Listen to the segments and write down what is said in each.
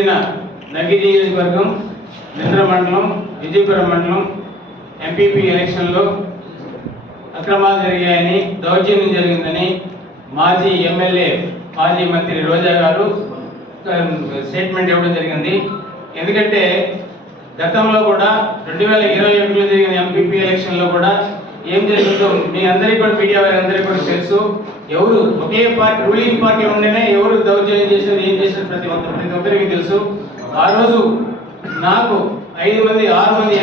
జరిగిన నగిరి నియోజకవర్గం, నింద్ర మండలం, విజయపురం మండలం ఎంపీపీ ఎలక్షన్లో అక్రమాలు జరిగాయని, దౌర్జన్యం జరిగిందని మాజీ ఎమ్మెల్యే, మాజీ మంత్రి రోజా గారు స్టేట్మెంట్ ఇవ్వడం జరిగింది. ఎందుకంటే గతంలో కూడా 2021లో జరిగిన ఎంపీపీ ఎలక్షన్లో కూడా ఏం జరిగిందో మీ అందరికీ కూడా, మీడియా వారందరికీ కూడా తెలుసు. ఎవరు ఒకే పార్టీ, రూలింగ్ పార్టీ ఉండేనే ఎవరు దౌర్జన్యం చేశారు, ఏం చేశారు ప్రతి ఒక్కరికి తెలుసు. ఆ రోజు నాకు 6 మంది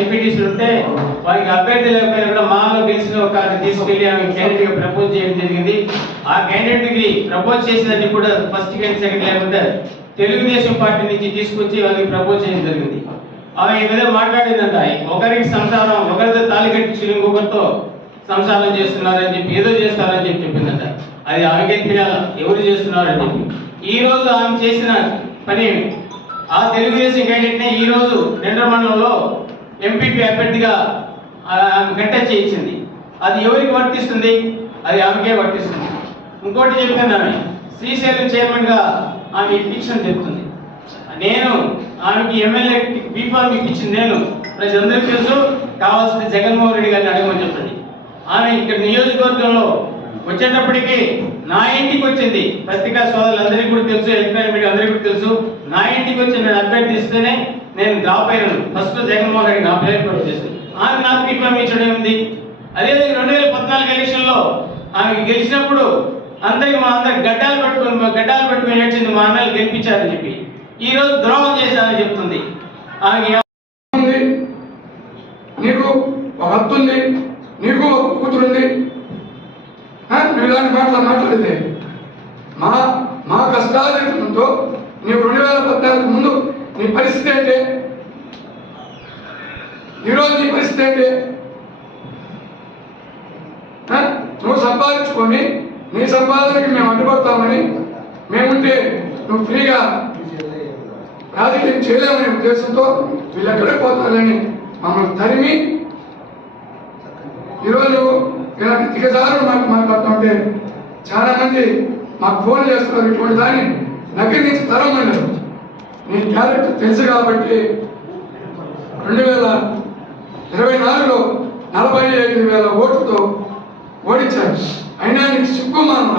ఎంపీటీసీలు ఉంటే వారికి అభ్యర్థి లేకపోయినా కూడా మాలో గెలిచిన ఒక తీసుకెళ్లి ఆమె క్యాండిడేట్గా ప్రపోజ్ చేయడం జరిగింది. ఆ క్యాండిడేట్కి ప్రపోజ్ చేసేదాన్ని కూడా ఫస్ట్ క్యాండిడేట్, సెకండ్ లేకుండా తెలుగుదేశం పార్టీ నుంచి తీసుకొచ్చి వాళ్ళకి ప్రపోజ్ చేయడం జరిగింది. ఆమె ఈ విధంగా మాట్లాడిందంట, ఒకరికి సంసారం, ఒకరితో తాళి కట్టించి ఇంకొకరితో సంసారం చేస్తున్నారని చెప్పి, ఏదో చేస్తారని చెప్పి చెప్పిందంట. అది ఆమెకే తెలియాలి ఎవరు చేస్తున్నారని చెప్పి. ఈ రోజు ఆమె చేసిన పని, ఆ తెలుగుదేశం క్యాండిడేట్ని ఈ రోజు నింద్ర మండలంలో ఎంపీపీ అభ్యర్థిగా ఆమె కంటెస్ట్ చేయించింది. అది ఎవరికి వర్తిస్తుంది? అది ఆమెకే వర్తిస్తుంది. ఇంకోటి చెప్పింది, ఆమె శ్రీశైలం చైర్మన్గా ఆమె ఇప్పించని చెప్తుంది. నేను ఆమెకి ఎమ్మెల్యే బీఫార్మ్ ఇప్పించింది నేను, ప్రజలందరికీ తెలుసు. కావాల్సిన జగన్మోహన్ రెడ్డి గారిని అడగమని చెప్పండి. ఆమె ఇక్కడ నియోజకవర్గంలో వచ్చేటప్పటికి నా ఇంటికి వచ్చింది. పత్రికా సోదరులందరికీ కూడా తెలుసు, ఎలక్ట్రానిక్ మీడియా అందరికీ కూడా తెలుసు. నా ఇంటికి వచ్చి నేను అభ్యర్థిస్తేనే నేను డ్రాప్ అయినాను. ఫస్ట్ జగన్మోహన్ రెడ్డి నా పేరు కూడా చేసింది. ఆమె నాకు బీఫార్మ్ ఇచ్చడం ఉంది. అదేవిధంగా 2014 ఎలక్షన్లో ఆమెకి గెలిచినప్పుడు అందరికి మా అందరికి గడ్డాలు పెట్టుకుని ఏడ్చింది, మా అన్నలు గెలిపించారని చెప్పి. ఈ రోజు ద్రోహం చేశారని చెప్తుంది. నీకు ఒక హత్తు ఉంది, నీకు ఒక కూతురుంది. నువ్వు ఇలాంటి మాట్లాడితే మా కష్టాలతో నీవు 2014 ముందు నీ పరిస్థితి ఏంటి? ఈరోజు నీ పరిస్థితి ఏంటి? నువ్వు సంపాదించుకొని నీ సంపాదనకి మేము అడ్డుపడతామని మేముంటే నువ్వు ఫ్రీగా రాజకీయం చేయలేమనే ఉద్దేశంతో వీళ్ళు ఎక్కడికి పోతారని మమ్మల్ని తరిమి ఈరోజు ఇలాంటి దిగజారు మాట్లాడుతూ ఉంటే చాలా మంది మాకు ఫోన్ చేస్తున్నారు. ఇటువంటి దాన్ని దగ్గర నుంచి తరమన్నారు. నీ క్యారెక్టర్ తెలుసు కాబట్టి 2024లో 45,000 ఓట్లతో ఓడించారు. అయినా నీకు సిగ్గుమానం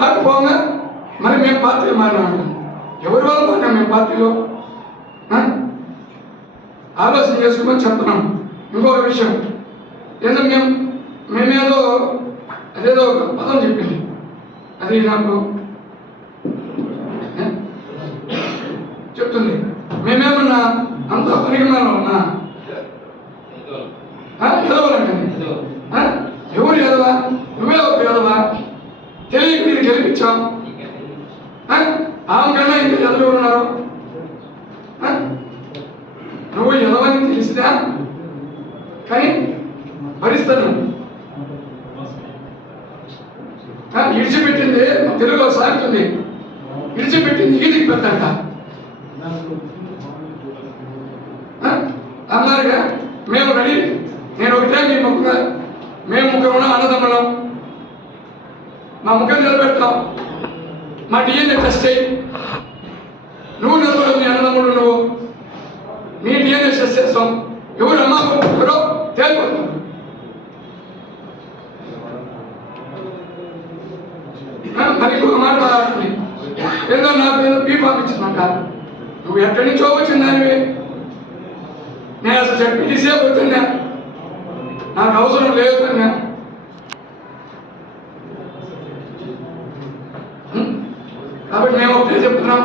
రాకపోగా మరి మేము పార్టీలు మారినామంటాం. ఎవరి వల్ల మారినాం మేము పార్టీలో? ఆలోచన చేసుకుని చెప్తున్నాం. ఇంకొక విషయం, ఏదో మేమేదో అదేదో ఒక పదం చెప్పింది, అది నాకు చెప్తుంది. మేమేమన్నా అంత పరిగణలో ఉన్నా ఎదవాలంటే ఎవరు ఎదవా? నువ్వే ఒక ఎదవా? తెలియక మీరు గెలిపించాం. ఆమె కన్నా ఇంకా ఎదలు ఉన్నారు. నువ్వు ఎదవని తెలిసినా కానీ భరిస్తాను. ఇడిచిపెట్టింది తెలుగులో సాగుతుంది, ఇడిచిపెట్టింది ఈదికి పెద్దంట అన్నారుగా. మేము రెడీ, నేను ఒకటే మీ మేము ముగ్గురు అన్నదమ్ములం, మా ముగ్గురు నిలబెడతాం, మా డిఎన్ఏ టెస్ట్ చేయి. నువ్వు నిలబడవు, మీ అన్నదమ్ముడు నువ్వు, మీ డిఎన్ఏ టెస్ట్ చేస్తాం. ఎవరు అమ్మా ఎవరో తేలిపోతాం. మరి ఇంకొక మాట మాట్లాడుతుంది, ఏదో నాకు ఏదో బీఫామ్ ఇచ్చిందంట. నువ్వు ఎక్కడి నుంచో వచ్చిందానివి. నేను అసలు చెప్పి వచ్చిందా, నాకు అవసరం లేదు అన్నా. కాబట్టి మేము ఒకటే చెప్తున్నాం,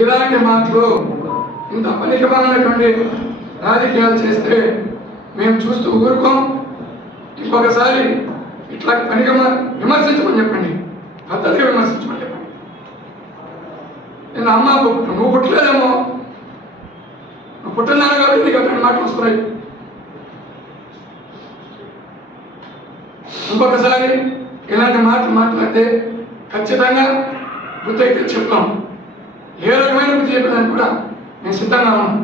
ఇలాంటి మాటలు ఇంత పనికిమాలినటువంటి రాజకీయాలు చేస్తే మేము చూస్తూ ఊరుకోం. ఇంకొకసారి ఇట్లా విమర్శించమని చెప్పండి, పద్ధతిగా విమర్శించమని చెప్పండి. నేను అమ్మ నువ్వు పుట్టలేదేమో, నువ్వు పుట్టినాను కాబట్టి నీకు అటువంటి మాటలు వస్తున్నాయి. ఇంకొకసారి ఇలాంటి మాటలు మాట్లాడితే ఖచ్చితంగా బుద్ధి అయితే చెప్తాం. ఏ రకమైన బుద్ధి చెప్పేదానికి కూడా నేను సిద్ధంగా ఉన్నాను.